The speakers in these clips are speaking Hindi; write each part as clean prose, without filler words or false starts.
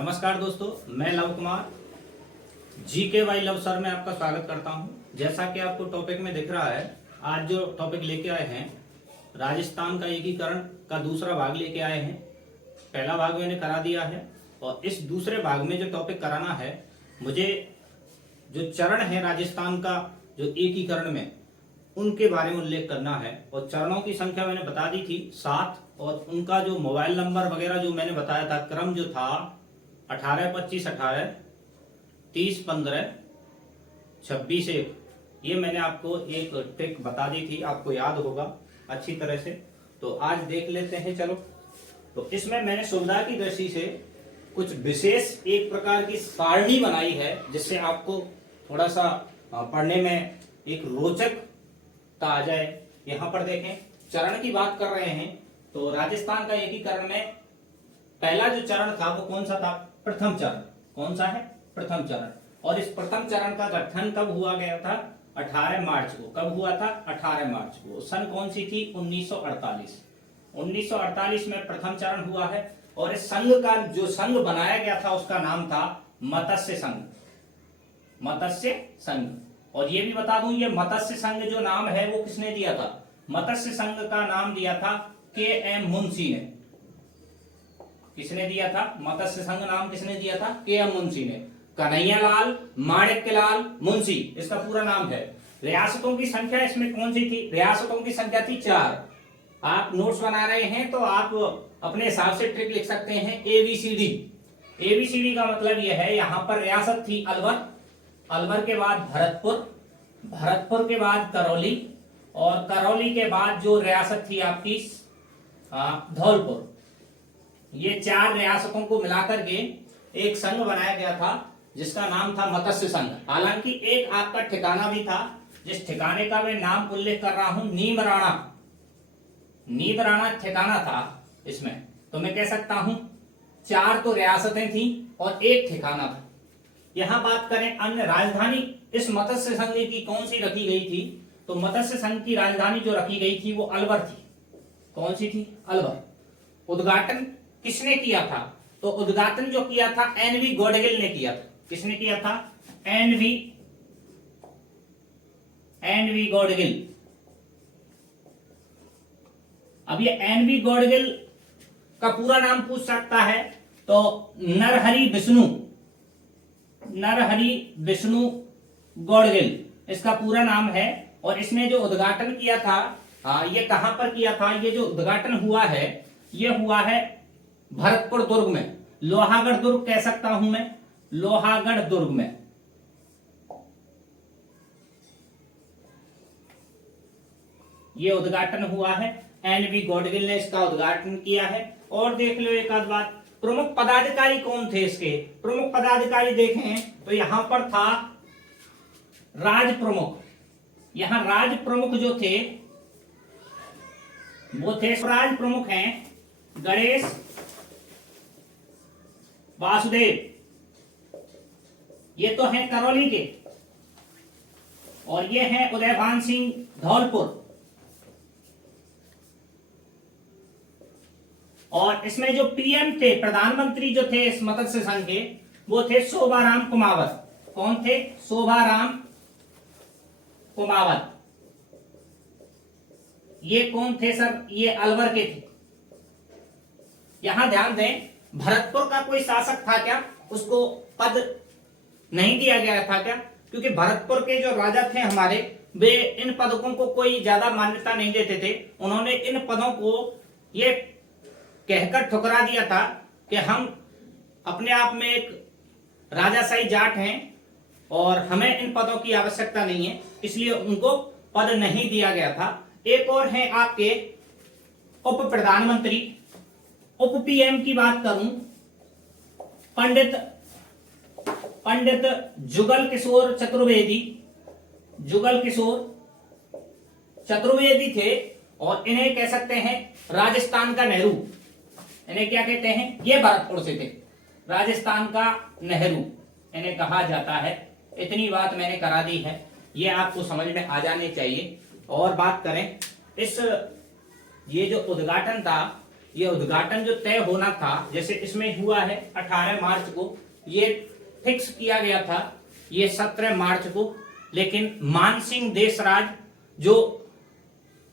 नमस्कार दोस्तों, मैं Luv Kumar GK by Luv sir में आपका स्वागत करता हूं। जैसा कि आपको टॉपिक में दिख रहा है, आज जो टॉपिक लेके आए हैं राजस्थान का एकीकरण का दूसरा भाग लेके आए हैं। पहला भाग मैंने करा दिया है और इस दूसरे भाग में जो टॉपिक कराना है, मुझे जो चरण है राजस्थान का जो एकीकरण में, उनके बारे में उल्लेख करना है। और चरणों की संख्या मैंने बता दी थी 7, और उनका जो मोबाइल नंबर वगैरह जो मैंने बताया था, क्रम जो था 18, 25, 18, 30, 15, 26, 1, ये मैंने आपको एक ट्रिक बता दी थी, आपको याद होगा अच्छी तरह से। तो आज देख लेते हैं। चलो, तो इसमें मैंने सुविधा की दृष्टि से कुछ विशेष एक प्रकार की सारणी बनाई है, जिससे आपको थोड़ा सा पढ़ने में एक रोचकता आ जाए। यहाँ पर देखें, चरण की बात कर रहे हैं तो राजस्थान का एकीकरण में पहला जो चरण था वो कौन सा था? प्रथम चरण। कौन सा है? प्रथम चरण। और इस प्रथम चरण का गठन कब हुआ गया था? 18 मार्च को। कब हुआ था? 18 मार्च को। सन कौन सी थी? 1948। 1948 में प्रथम चरण हुआ है। और इस संघ का जो संघ बनाया गया था उसका नाम था मत्स्य संघ। मत्स्य संघ। और ये भी बता दूं, ये मत्स्य संघ जो नाम है वो किसने दिया था? मत्स्य संघ का नाम दिया था के.एम. मुंशी ने। किसने दिया था? मत्स्य संघ नाम किसने दिया था? के.एम. मुंशी ने। कन्हैयालाल माणिक्यलाल मुंशी इसका पूरा नाम है। रियासतों की संख्या इसमें कौन सी थी? रियासतों की संख्या थी 4। आप नोट्स बना रहे हैं तो आप अपने हिसाब से ट्रिक लिख सकते हैं। एबीसीडी। एबीसीडी का मतलब यह है, यहां पर रियासत थी अलवर, अलवर के बाद भरतपुर, भरतपुर के बाद करौली, और करौली के बाद जो रियासत थी आपकी धौलपुर। ये 4 रियासतों को मिलाकर के एक संघ बनाया गया था जिसका नाम था मत्स्य संघ। हालांकि एक आपका ठिकाना भी था, जिस ठिकाने का मैं नाम उल्लेख कर रहा हूं, नीमराणा। नीमराणा ठिकाना था इसमें। तो मैं कह सकता हूं 4 तो रियासतें थी और एक ठिकाना था। यहां बात करें अन्य राजधानी इस मत्स्य संघ की कौन सी रखी गई थी, तो मत्स्य संघ की राजधानी जो रखी गई थी वो अलवर थी। कौन सी थी? अलवर। उद्घाटन किसने किया था? तो उद्घाटन जो किया था एनवी गॉडगिल ने किया था। किसने किया था? एनवी गॉडगिल। अब ये एनवी गॉडगिल का पूरा नाम पूछ सकता है तो नरहरि विष्णु गॉडगिल इसका पूरा नाम है। और इसने जो उद्घाटन किया था, ये कहां पर किया था? ये जो उद्घाटन हुआ है ये हुआ है भरतपुर दुर्ग में। लोहागढ़ दुर्ग कह सकता हूं मैं, लोहागढ़ दुर्ग में। ये उद्घाटन हुआ है, एनवी गॉडगिल ने इसका उद्घाटन किया है। और देख लो एक आध बात, प्रमुख पदाधिकारी कौन थे इसके? प्रमुख पदाधिकारी देखें तो यहां पर था राज प्रमुख। यहां राज प्रमुख जो थे वो थे, राज प्रमुख हैं गणेश वासुदेव, ये तो हैं करौली के, और ये हैं उदयभान सिंह धौलपुर। और इसमें जो पीएम थे, प्रधानमंत्री जो थे इस मत्स्य संघ के, वो थे शोभाराम कुमावत। कौन थे? शोभाराम कुमावत। ये कौन थे सर? ये अलवर के थे। यहां ध्यान दें, भरतपुर का कोई शासक था क्या? उसको पद नहीं दिया गया था क्या? क्योंकि भरतपुर के जो राजा थे हमारे, वे इन पदकों को कोई ज्यादा मान्यता नहीं देते थे। उन्होंने इन पदों को ये कहकर ठुकरा दिया था कि हम अपने आप में एक राजाशाही जाट हैं और हमें इन पदों की आवश्यकता नहीं है, इसलिए उनको पद नहीं दिया गया था। एक और है आपके उप प्रधानमंत्री। उप पीएम की बात करूं, पंडित जुगल किशोर चतुर्वेदी। जुगल किशोर चतुर्वेदी थे, और इन्हें कह सकते हैं राजस्थान का नेहरू। इन्हें क्या कहते हैं? ये भरतपुर से थे, राजस्थान का नेहरू इन्हें कहा जाता है। इतनी बात मैंने करा दी है, ये आपको समझ में आ जाने चाहिए। और बात करें इस ये जो उद्घाटन था ये उद्घाटन जो तय होना था, जैसे इसमें हुआ है 18 मार्च को, ये फिक्स किया गया था ये 17 मार्च को, लेकिन मानसिंह देशराज जो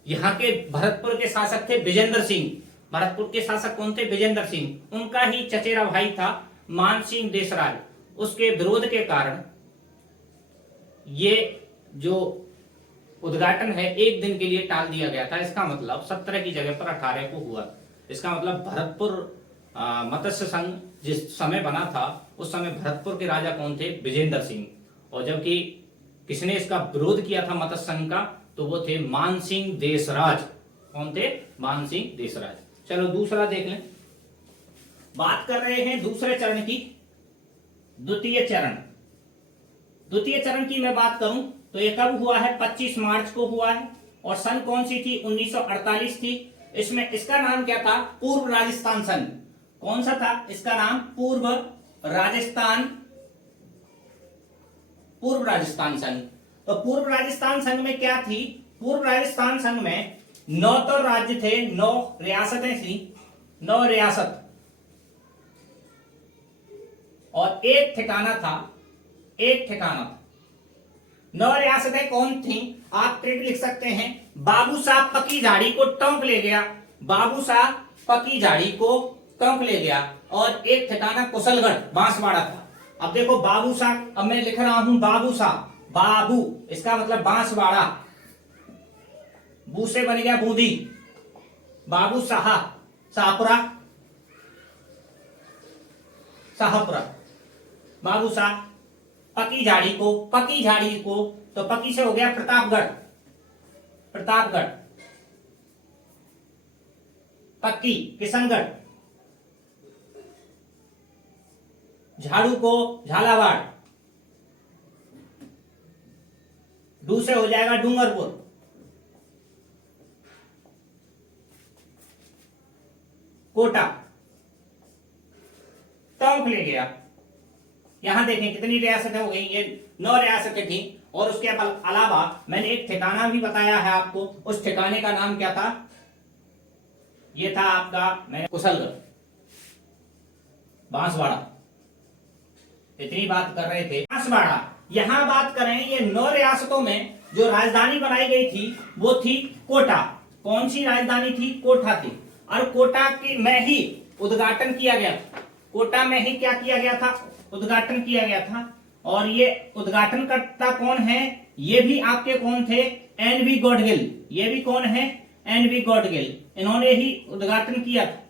यहाँ के भरतपुर के शासक थे विजेंद्र सिंह, भरतपुर के शासक कौन थे? विजेंद्र सिंह, उनका ही चचेरा भाई था मानसिंह देशराज, उसके विरोध के कारण ये जो उद्घाटन है एक दिन के लिए टाल दिया गया था। इसका मतलब 17 की जगह पर 18 को हुआ। इसका मतलब भरतपुर मत्स्य संघ जिस समय बना था उस समय भरतपुर के राजा कौन थे? विजेंद्र सिंह। और जबकि किसने इसका विरोध किया था मत्स्य संघ का? तो वो थे मानसिंह देशराज। कौन थे? मानसिंह देशराज। चलो दूसरा देख लें। बात कर रहे हैं दूसरे चरण की। द्वितीय चरण, द्वितीय चरण की मैं बात करूं तो ये कब हुआ है? 25 मार्च को हुआ है। और सन कौन सी थी? 1948 थी। इसमें इसका नाम क्या था? पूर्व राजस्थान संघ। कौन सा था इसका नाम? पूर्व राजस्थान, पूर्व राजस्थान संघ। तो पूर्व राजस्थान संघ में क्या थी? पूर्व राजस्थान संघ में 9 तो राज्य थे, 9 रियासतें थी, 9 रियासत और एक ठिकाना था, एक ठिकाना था। 9 रियासतें कौन थी? आप ट्रिक लिख सकते हैं। बाबू साहब पकी झाड़ी को टोंक ले गया, बाबू साहब पकी झाड़ी को टोंक ले गया। और एक ठिकाना कुशलगढ़ बांसवाड़ा था। अब देखो बाबू साहब, अब मैं लिख रहा हूं बाबू साहब, बाबू इसका मतलब बांसवाड़ा, बू से बन गया बूंदी, बाबू साहब, शाहपुरा, शाहपुरा, बाबू साहब पकी झाड़ी को, पकी झाड़ी को, तो पकी से हो गया प्रतापगढ़, प्रतापगढ़, पक्की किशनगढ़, झाड़ू को झालावाड़, डू से हो जाएगा डूंगरपुर, कोटा, टोंक ले गया। यहां देखें कितनी रियासतें हो गई, ये 9 रियासतें थी। और उसके अलावा मैंने एक ठिकाना भी बताया है आपको, उस ठिकाने का नाम क्या था? ये था आपका, मैं कुशलगढ़, बांसवाड़ा, इतनी बात कर रहे थे। बांसवाड़ा, यहां बात करें ये 9 रियासतों में जो राजधानी बनाई गई थी वो थी कोटा। कौन सी राजधानी थी? कोटा थी। और कोटा की में ही उद्घाटन किया गया था, कोटा में ही क्या किया गया था? उद्घाटन किया गया था। और ये उद्घाटनकर्ता कौन है? ये भी आपके कौन थे? एन.वी. गॉडगिल। ये भी कौन है? एन.वी. गॉडगिल, इन्होंने ही उद्घाटन किया था।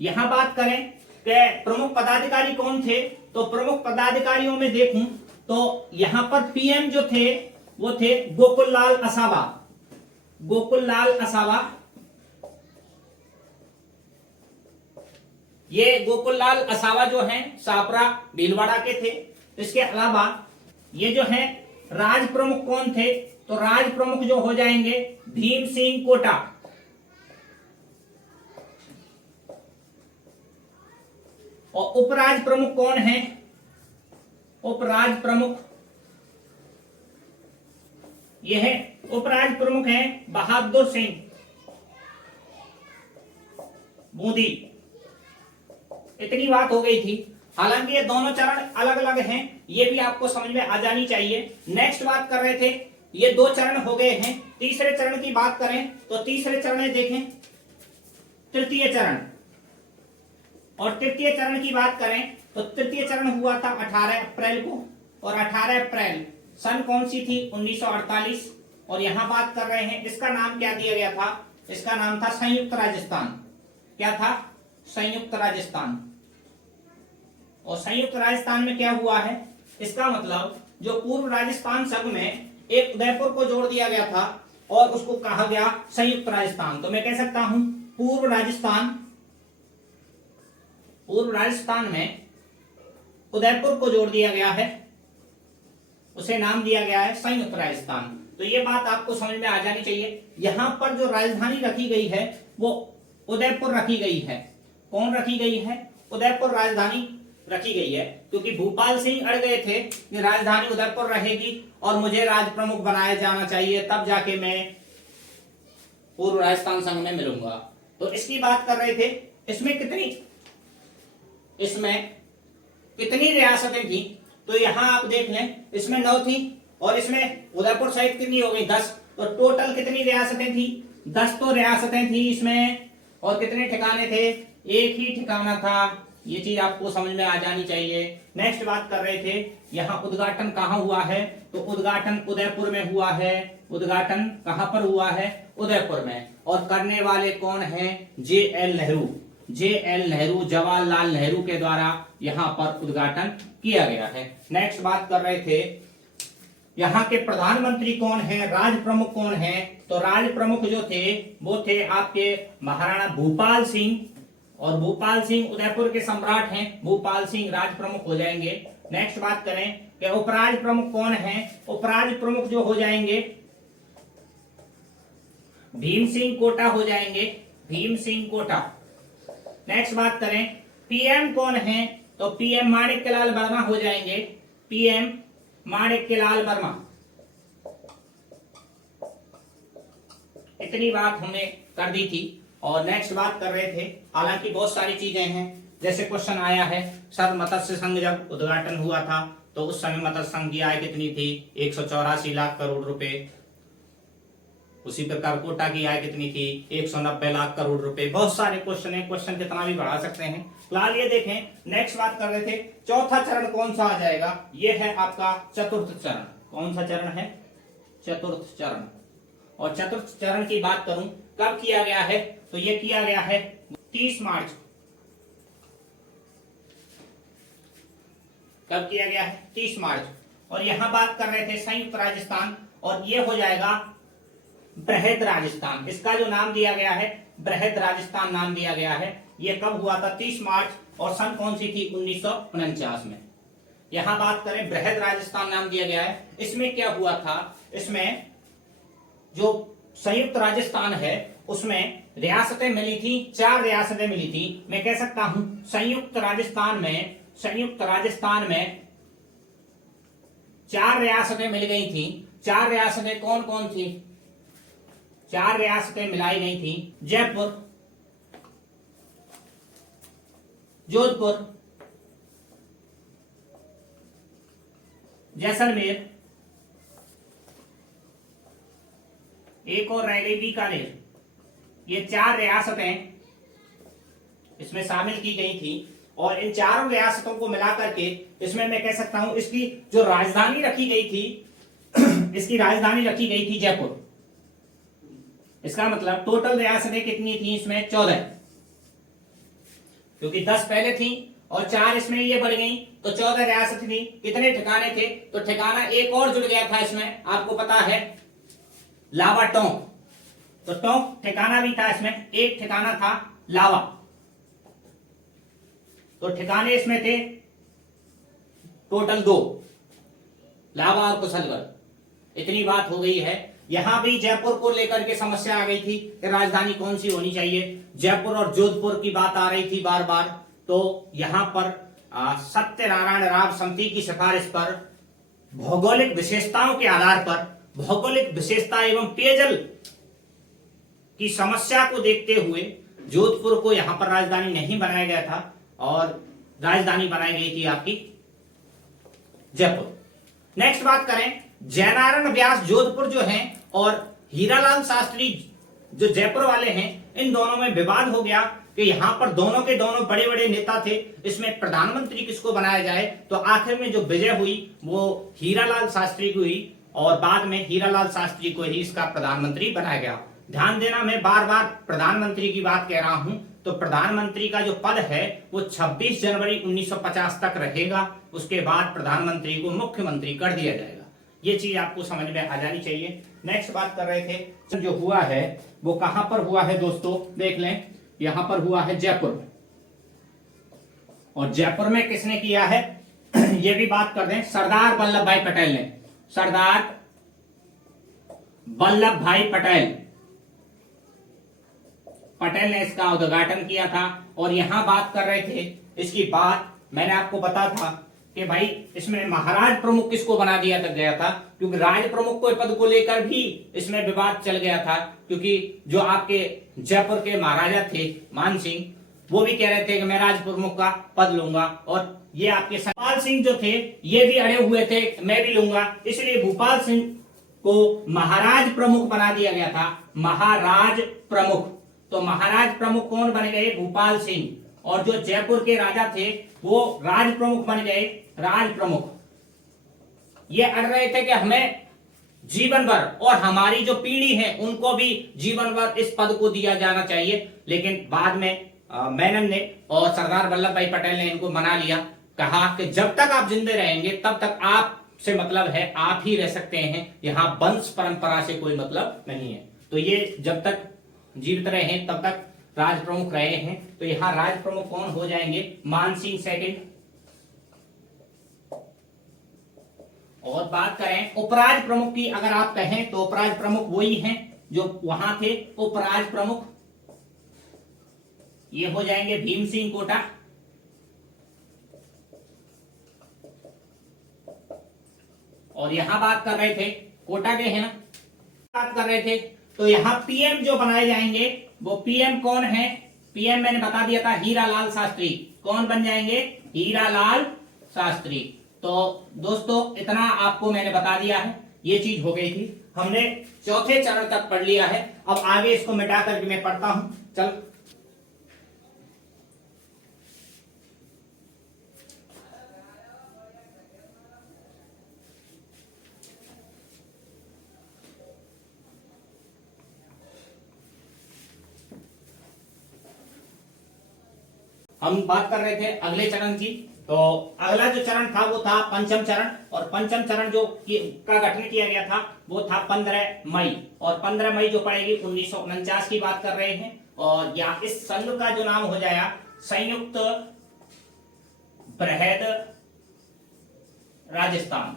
यहां बात करें कि प्रमुख पदाधिकारी कौन थे, तो प्रमुख पदाधिकारियों में देखूं तो यहां पर पीएम जो थे वो थे गोकुल लाल असावा, गोकुल लाल असावा। ये गोकुल लाल असावा जो हैं शाहपुरा भीलवाड़ा के थे। इसके अलावा ये जो है राज प्रमुख कौन थे? तो राज प्रमुख जो हो जाएंगे भीम सिंह कोटा। और उपराज प्रमुख कौन है? उपराज प्रमुख ये है, उपराज प्रमुख है बहादुर सिंह बूंदी। इतनी बात हो गई थी। हालांकि ये दोनों चरण अलग अलग हैं, ये भी आपको समझ में आ जानी चाहिए। नेक्स्ट बात कर रहे थे, ये 2 चरण हो गए हैं। तीसरे चरण की बात करें तो तीसरे चरण देखें तृतीय चरण। और तृतीय चरण की बात करें तो तृतीय चरण हुआ था 18 अप्रैल को। और 18 अप्रैल सन कौन सी थी? 1948। और यहां बात कर रहे हैं, इसका नाम क्या दिया गया था? इसका नाम था संयुक्त राजस्थान। क्या था? संयुक्त राजस्थान। और संयुक्त राजस्थान में क्या हुआ है? इसका मतलब जो पूर्व राजस्थान संघ में एक उदयपुर को जोड़ दिया गया था और उसको कहा गया संयुक्त राजस्थान। तो मैं कह सकता हूं पूर्व राजस्थान, पूर्व राजस्थान में उदयपुर को जोड़ दिया गया है, उसे नाम दिया गया है संयुक्त राजस्थान। तो ये बात आपको समझ में आ जानी चाहिए। यहां पर जो राजधानी रखी गई है वो उदयपुर रखी गई है। कौन रखी गई है? उदयपुर राजधानी रखी गई है, क्योंकि भूपाल सिंह अड़ गए थे कि राजधानी उदयपुर रहेगी और मुझे राज प्रमुख बनाया जाना चाहिए, तब जाके मैं पूर्व राजस्थान संघ में मिलूंगा। तो इसकी बात कर रहे थे। इसमें कितनी रियासतें थी? तो यहां आप देख लें, इसमें 9 थी और इसमें उदयपुर सहित कितनी हो गई? 10। तो टोटल कितनी रियासतें थी? 10 तो रियासतें थी इसमें। और कितने ठिकाने थे? एक ही ठिकाना था। ये चीज आपको समझ में आ जानी चाहिए। नेक्स्ट बात कर रहे थे, यहाँ उद्घाटन कहाँ हुआ है? तो उद्घाटन उदयपुर में हुआ है। उद्घाटन कहाँ पर हुआ है? उदयपुर में। और करने वाले कौन हैं? JL नेहरू। JL नेहरू, जवाहरलाल नेहरू के द्वारा यहाँ पर उद्घाटन किया गया है। नेक्स्ट बात कर रहे थे, यहाँ के प्रधानमंत्री कौन है? राज प्रमुख कौन है? तो राज प्रमुख जो थे वो थे आपके महाराणा भूपाल सिंह। और भूपाल सिंह उदयपुर के सम्राट हैं। भूपाल सिंह राज प्रमुख हो जाएंगे। नेक्स्ट बात करें कि उपराज प्रमुख कौन है? उपराज प्रमुख जो हो जाएंगे भीम सिंह कोटा हो जाएंगे। भीम सिंह कोटा। नेक्स्ट बात करें PM कौन है? तो PM माणिक्यलाल वर्मा हो जाएंगे। PM माणिक्यलाल वर्मा। इतनी बात हमने कर दी थी। और नेक्स्ट बात कर रहे थे, हालांकि बहुत सारी चीजें हैं। जैसे क्वेश्चन आया है, सर मत्स्य संघ जब उद्घाटन हुआ था तो उस समय मत्स्य संघ की आय कितनी थी? 184 लाख करोड़ रुपए। उसी प्रकार कोटा की आय कितनी थी? 190 लाख करोड़ रुपए। बहुत सारे क्वेश्चन है, क्वेश्चन कितना भी बढ़ा सकते हैं। फिलहाल ये देखें, नेक्स्ट बात कर रहे थे, चौथा चरण कौन सा आ जाएगा? ये है आपका चतुर्थ चरण। कौन सा चरण है? चतुर्थ चरण। और चतुर्थ चरण की बात करूं, कब किया गया है? तो ये किया गया है 30 मार्च। कब किया गया है? 30 मार्च। और यहां बात कर रहे थे संयुक्त राजस्थान, और ये हो जाएगा बृहद राजस्थान। इसका जो नाम दिया गया है बृहद राजस्थान नाम दिया गया है। ये कब हुआ था? 30 मार्च। और सन कौन सी थी? 1949 में। यहां बात करें, बृहद राजस्थान नाम दिया गया है। इसमें क्या हुआ था? इसमें जो संयुक्त राजस्थान है उसमें रियासतें मिली थी, 4 रियासतें मिली थी। मैं कह सकता हूं संयुक्त राजस्थान में 4 रियासतें मिल गई थी। 4 रियासतें कौन कौन थी? 4 रियासतें मिलाई गई थी। जयपुर, जोधपुर, जैसलमेर, एक और रह गई बीकानेर। ये 4 रियासतें इसमें शामिल की गई थी। और इन 4 रियासतों को मिलाकर के इसमें मैं कह सकता हूं इसकी जो राजधानी रखी गई थी इसकी राजधानी रखी गई थी जयपुर। इसका मतलब टोटल रियासतें कितनी थी इसमें? 14। क्योंकि 10 पहले थी और 4 इसमें ये बढ़ गई, तो 14 रियासत थी। कितने ठिकाने थे? तो ठिकाना एक और जुड़ गया था इसमें, आपको पता है, लावा टोंक। तो टोंक ठिकाना भी था इसमें। एक ठिकाना था लावा। तो ठिकाने इसमें थे टोटल 2, लावा और कुशलगढ़। इतनी बात हो गई है। यहां भी जयपुर को लेकर के समस्या आ गई थी कि राजधानी कौन सी होनी चाहिए। जयपुर और जोधपुर की बात आ रही थी बार बार। तो यहां पर सत्यनारायण राव समिति की सिफारिश पर भौगोलिक विशेषताओं के आधार पर, भौगोलिक विशेषता एवं पेयजल की समस्या को देखते हुए जोधपुर को यहां पर राजधानी नहीं बनाया गया था और राजधानी बनाई गई थी आपकी जयपुर। नेक्स्ट बात करें, जयनारायण व्यास जोधपुर जो हैं और हीरालाल शास्त्री जो जयपुर वाले हैं, इन दोनों में विवाद हो गया कि यहां पर दोनों के दोनों बड़े बड़े नेता थे, इसमें प्रधानमंत्री किसको बनाया जाए। तो आखिर में जो विजय हुई वो हीरालाल शास्त्री की हुई और बाद में हीरालाल शास्त्री को ही इसका प्रधानमंत्री बनाया गया। ध्यान देना, मैं बार बार प्रधानमंत्री की बात कह रहा हूं, तो प्रधानमंत्री का जो पद है वो 26 जनवरी 1950 तक रहेगा। उसके बाद प्रधानमंत्री को मुख्यमंत्री कर दिया जाएगा। ये चीज आपको समझ में आ जानी चाहिए। नेक्स्ट बात कर रहे थे, जो हुआ है वो कहां पर हुआ है दोस्तों, देख लें। यहां पर हुआ है जयपुर में। और जयपुर में किसने किया है ये भी बात कर दें, सरदार वल्लभ भाई पटेल ने। सरदार वल्लभ भाई पटेल ने इसका उद्घाटन किया था। और यहां बात कर रहे थे, इसकी बात मैंने आपको बता था कि भाई इसमें महाराज प्रमुख किसको बना दिया तक गया था, क्योंकि राज प्रमुख को पद को लेकर भी इसमें विवाद चल गया था, क्योंकि जो आपके जयपुर के महाराजा थे मान सिंह, वो भी कह रहे थे कि मैं राज प्रमुख का पद लूंगा, और ये आपके भूपाल सिंह जो थे ये भी अड़े हुए थे मैं भी लूंगा, इसलिए भूपाल सिंह को महाराज प्रमुख बना दिया गया था, महाराज प्रमुख। तो महाराज प्रमुख कौन बन गए, भूपाल सिंह, और जो जयपुर के राजा थे वो राज प्रमुख बन गए, राज प्रमुख। ये अड़ रहे थे कि हमें जीवन भर और हमारी जो पीढ़ी है उनको भी जीवन भर इस पद को दिया जाना चाहिए, लेकिन बाद में मेनन ने और सरदार वल्लभ भाई पटेल ने इनको मना लिया, कहा कि जब तक आप जिंदे रहेंगे तब तक आप से मतलब है आप ही रह सकते हैं, यहां वंश परंपरा से कोई मतलब नहीं है। तो ये जब तक जीवित रहे हैं तब तक राज प्रमुख रहे हैं। तो यहां राज प्रमुख कौन हो जाएंगे, मान सिंह सेकंड। और बात करें उपराज प्रमुख की, अगर आप कहें तो उपराज प्रमुख वही हैं जो वहां थे, उपराज प्रमुख ये हो जाएंगे भीम सिंह कोटा। और यहां बात कर रहे थे कोटा के है ना, बात कर रहे थे, तो यहां पीएम जो बनाए जाएंगे वो पीएम कौन है, पीएम मैंने बता दिया था हीरालाल शास्त्री। कौन बन जाएंगे, हीरालाल शास्त्री। तो दोस्तों इतना आपको मैंने बता दिया है, ये चीज हो गई थी, हमने चौथे चरण तक पढ़ लिया है। अब आगे इसको मिटा करके मैं पढ़ता हूं, चल। हम बात कर रहे थे अगले चरण की, तो अगला जो चरण था वो था पंचम चरण, और पंचम चरण जो का गठन किया गया था वो था 15 मई, और 15 मई जो पड़ेगी 1949 की बात कर रहे हैं। और या इस संघ का जो नाम हो जाएगा संयुक्त बृहद राजस्थान।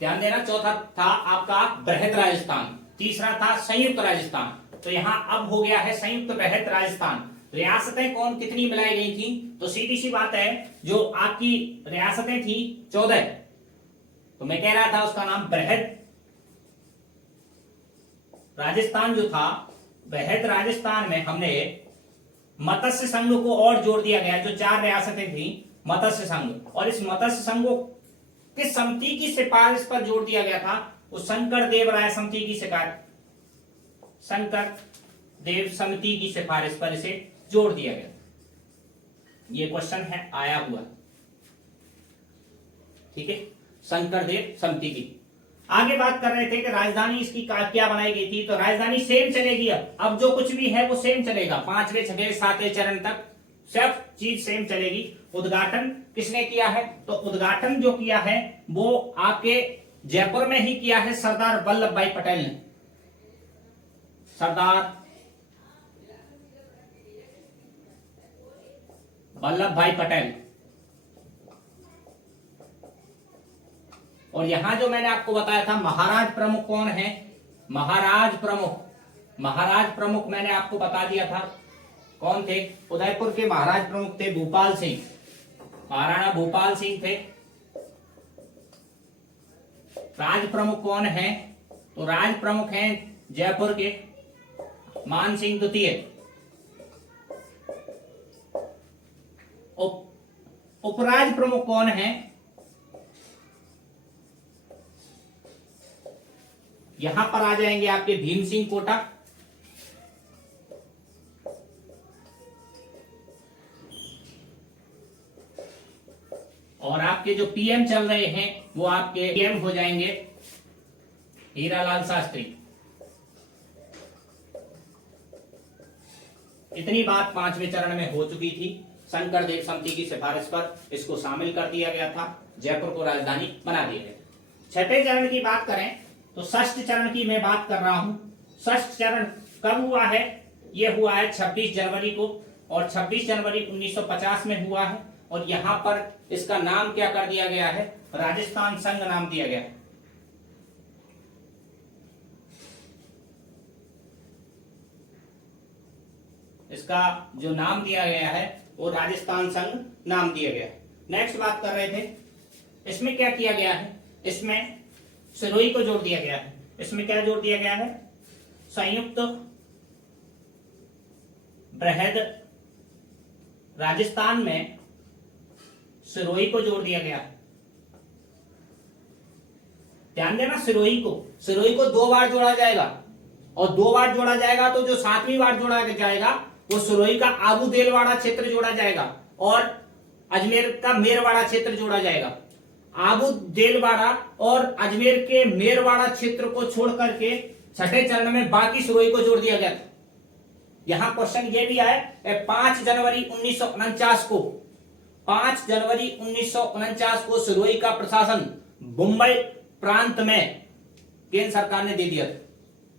ध्यान देना, चौथा था आपका बृहद राजस्थान, तीसरा था संयुक्त राजस्थान, तो यहां अब हो गया है संयुक्त बृहद राजस्थान। रियासतें कौन कितनी मिलाई गई थी, तो सीधी सी बात है जो आपकी रियासतें थी 14, तो मैं कह रहा था उसका नाम बृहद राजस्थान जो था। बृहद राजस्थान में हमने मत्स्य संघ को और जोड़ दिया गया, जो 4 रियासतें थी मत्स्य संघ, और इस मत्स्य संघ को किस समिति की सिफारिश पर जोड़ दिया गया था, वो शंकर देव राय समिति की शिकायत, शंकर देव समिति की सिफारिश पर इसे जोड़ दिया गया। ये क्वेश्चन है आया हुआ, ठीक है, शंकर देव समिति की। आगे बात कर रहे थे कि राजधानी इसकी क्या बनाई गई थी, तो राजधानी सेम चलेगी। अब जो कुछ भी है वो सेम चलेगा, 5वें 6वें 7वें चरण तक सब चीज सेम चलेगी। उद्घाटन किसने किया है, तो उद्घाटन जो किया है वो आपके जयपुर में ही किया है सरदार वल्लभ भाई पटेल ने, सरदार वल्लभ भाई पटेल। और यहां जो मैंने आपको बताया था महाराज प्रमुख कौन है, महाराज प्रमुख, महाराज प्रमुख मैंने आपको बता दिया था कौन थे, उदयपुर के महाराज प्रमुख थे भूपाल सिंह, महाराणा भूपाल सिंह थे। राज प्रमुख कौन है, तो राज प्रमुख हैं जयपुर के मान सिंह द्वितीय। उपराज प्रमुख कौन है, यहां पर आ जाएंगे आपके भीम सिंह कोटा। और आपके जो पीएम चल रहे हैं वो आपके पीएम हो जाएंगे हीरालाल शास्त्री। इतनी बात 5वें चरण में हो चुकी थी, शंकर देव समिति की सिफारिश पर इसको शामिल कर दिया गया था, जयपुर को राजधानी बना दिया गया। 6वें चरण की बात करें तो षष्ठ चरण की मैं बात कर रहा हूं। षष्ठ चरण कब हुआ है, यह हुआ है 26 जनवरी को, और 26 जनवरी 1950 में हुआ है। और यहां पर इसका नाम क्या कर दिया गया है, राजस्थान संघ नाम दिया गया है। इसका जो नाम दिया गया है वो राजस्थान संघ नाम दिया गया है। नेक्स्ट बात कर रहे थे, इसमें क्या किया गया है, इसमें सिरोही को जोड़ दिया गया है। इसमें क्या जोड़ दिया गया है, संयुक्त बृहद राजस्थान में सिरोही को जोड़ दिया गया है। ध्यान देना, सिरोही को 2 बार जोड़ा जाएगा, और 2 बार जोड़ा जाएगा तो जो 7वीं बार जोड़ा जाएगा वो सिरोही का आबू देलवाड़ा क्षेत्र जोड़ा जाएगा और अजमेर का मेरवाड़ा क्षेत्र जोड़ा जाएगा। आबू देलवाड़ा और अजमेर के मेरवाड़ा क्षेत्र को छोड़ करके छठे चरण में बाकी सिरोही को जोड़ दिया गया था। यहां क्वेश्चन ये भी आया 5 जनवरी 1949 को 5 जनवरी 1949 को सिरोही का प्रशासन मुंबई प्रांत में केंद्र सरकार ने दे दिया था।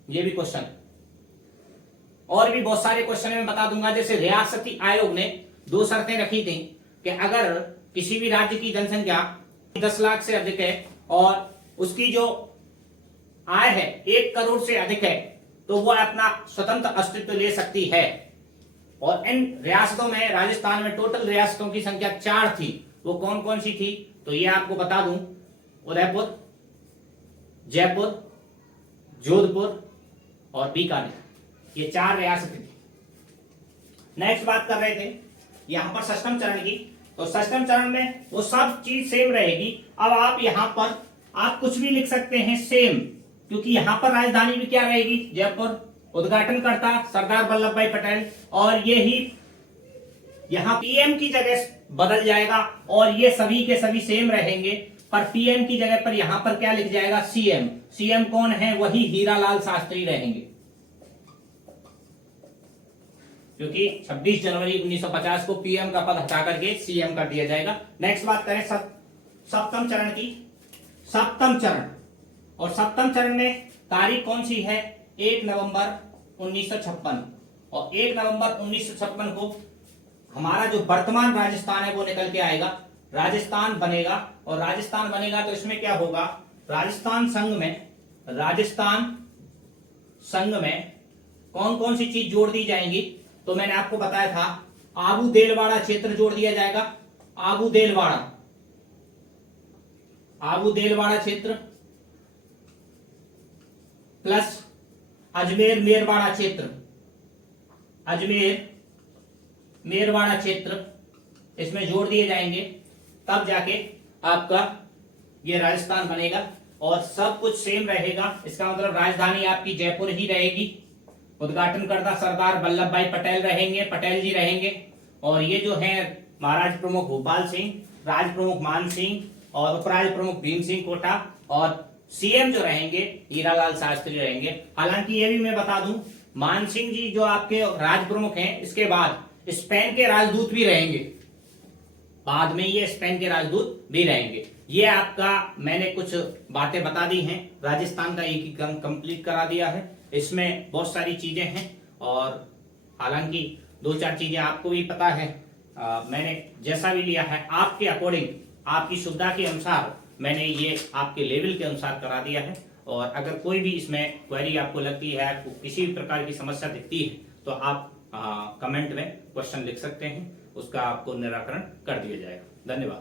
ये भी क्वेश्चन, और भी बहुत सारे क्वेश्चन मैं बता दूंगा। जैसे रियासती आयोग ने 2 शर्तें रखी थी कि अगर किसी भी राज्य की जनसंख्या 10 लाख से अधिक है और उसकी जो आय है 1 करोड़ से अधिक है तो वो अपना स्वतंत्र अस्तित्व ले सकती है। और इन रियासतों में, राजस्थान में टोटल रियासतों की संख्या 4 थी। वो कौन कौन सी थी तो ये आपको बता दूं, उदयपुर, जयपुर, जोधपुर और बीकानेर, ये 4 रियासतें थी। नेक्स्ट बात कर रहे थे यहां पर सष्टम चरण की, तो सष्टम चरण में वो सब चीज सेम रहेगी। अब आप यहां पर आप कुछ भी लिख सकते हैं सेम, क्योंकि यहां पर राजधानी भी क्या रहेगी, जयपुर। उद्घाटनकर्ता सरदार वल्लभ भाई पटेल, और ये ही यहां पीएम की जगह बदल जाएगा और ये सभी के सभी सेम रहेंगे, पर पीएम की जगह पर यहां पर क्या लिख जाएगा, सीएम। सीएम कौन है, वही हीरालाल शास्त्री रहेंगे, क्योंकि 26 जनवरी 1950 को पीएम का पद हटा करके सीएम कर दिया जाएगा। नेक्स्ट बात करें सप्तम चरण की। सप्तम चरण, और सप्तम चरण में तारीख कौन सी है, 1 नवंबर 1956, और 1 नवंबर 1956 को हमारा जो वर्तमान राजस्थान है वो निकल के आएगा, राजस्थान बनेगा। और राजस्थान बनेगा तो इसमें क्या होगा, राजस्थान संघ में कौन कौन सी चीज जोड़ दी जाएंगी, तो मैंने आपको बताया था आबू देलवाड़ा क्षेत्र जोड़ दिया जाएगा। आबू देलवाड़ा क्षेत्र प्लस अजमेर मेरवाड़ा क्षेत्र, इसमें जोड़ दिए जाएंगे, तब जाके आपका ये राजस्थान बनेगा। और सब कुछ सेम रहेगा, इसका मतलब राजधानी आपकी जयपुर ही रहेगी। उद्घाटनकर्ता सरदार वल्लभ भाई पटेल रहेंगे, पटेल जी रहेंगे। और ये जो है महाराज प्रमुख भोपाल सिंह, राज प्रमुख मान सिंह और उपराज प्रमुख भीम सिंह कोटा, और सीएम जो रहेंगे हीरालाल शास्त्री रहेंगे। हालांकि ये भी मैं बता दूं, मान सिंह जी जो आपके राज प्रमुख हैं, इसके बाद स्पेन के राजदूत भी रहेंगे, बाद में ये स्पेन के राजदूत भी रहेंगे। ये आपका मैंने कुछ बातें बता दी हैं, राजस्थान का एकीकरण कंप्लीट करा दिया है। इसमें बहुत सारी चीजें हैं, और हालांकि 2-4 चीजें आपको भी पता है। मैंने जैसा भी लिया है आपके अकॉर्डिंग, आपकी सुविधा के अनुसार मैंने ये आपके लेवल के अनुसार करा दिया है। और अगर कोई भी इसमें क्वेरी आपको लगती है, आपको किसी भी प्रकार की समस्या दिखती है, तो आप कमेंट में क्वेश्चन लिख सकते हैं, उसका आपको निराकरण कर दिया जाएगा। धन्यवाद।